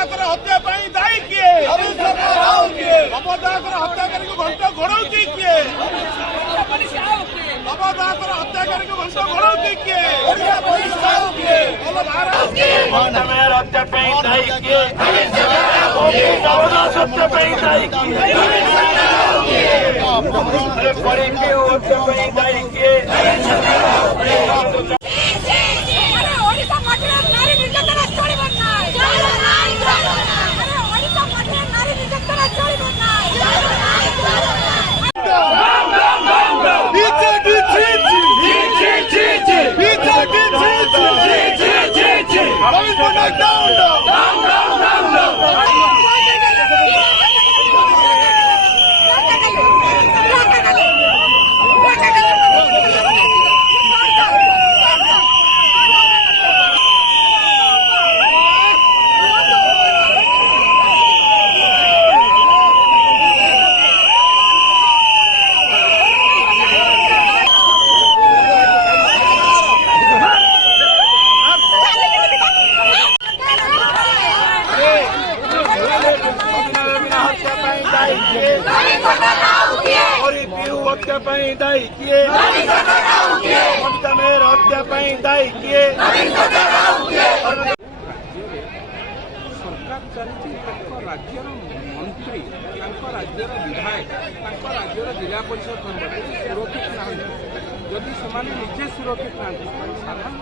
नवदाकर हत्या दायी किए? नवदाकर हत्याकारी को घंटा घोड़ौती किए? नवदाकर हत्याकारी को घंटा घोड़ौती किए? ममता मेयर हत्या दायी किए? नवदास हत्या दायी किए? गरीब हत्या दायी किए? हत्या दायी किए? ममता मेयर हत्या दायी किए? सरकार चलती राज्यर मंत्री राज्यर विधायक राज्यर जिला परिषद मेम्बर सुरक्षित ना जदि से निजे सुरक्षित ना साधारण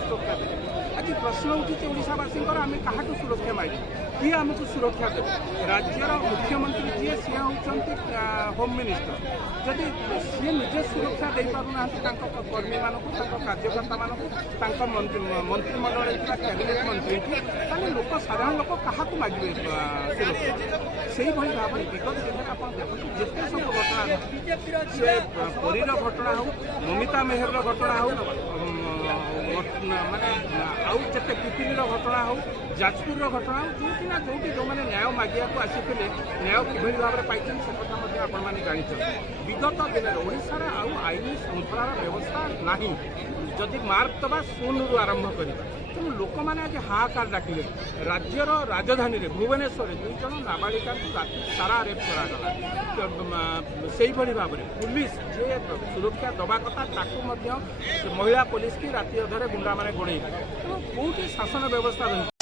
सुरक्षा देते आज प्रश्न उठी ओडावासी आम क्या सुरक्षा मांगे किए आमको सुरक्षा देते राज्यर मुख्यमंत्री जी सी होती होम मिनिस्टर जदि सी निजे सुरक्षा दे पारना कर्मी मानक कार्यकर्ता मानक मंत्रिमंडल कैबिनेट मंत्री की लोक साधारण लोक क्या मागे सुरक्षा से भाव में विगत दिन में आप देखते जिते सब घटना से परीर घटना हो ममिता मेहर घटना हो माने आउ जिते पिपिलीर घटना हो जाजपुर घटना हो जो जो मैंने न्याय मागिया को आसी न्याय किभली भाव में पाई से कथा आपण मैंने जानते विगत दिन में ओडार आउ आईन श्रृंखलार व्यवस्था नहीं जदि मार्क दबा शून्य आरंभ कर तेणु लोक मैंने आज हाहाकार डाकिले राज्यर राजधानी में भुवनेश्वर 2 जन नाबालिका राति सारा रेप करागला से भाव में पुलिस जे सुरक्षा दबा कथा ताकू महिला पुलिस की राति अधरे गुंडा मैंने गोड़े तेणु कौटी शासन व्यवस्था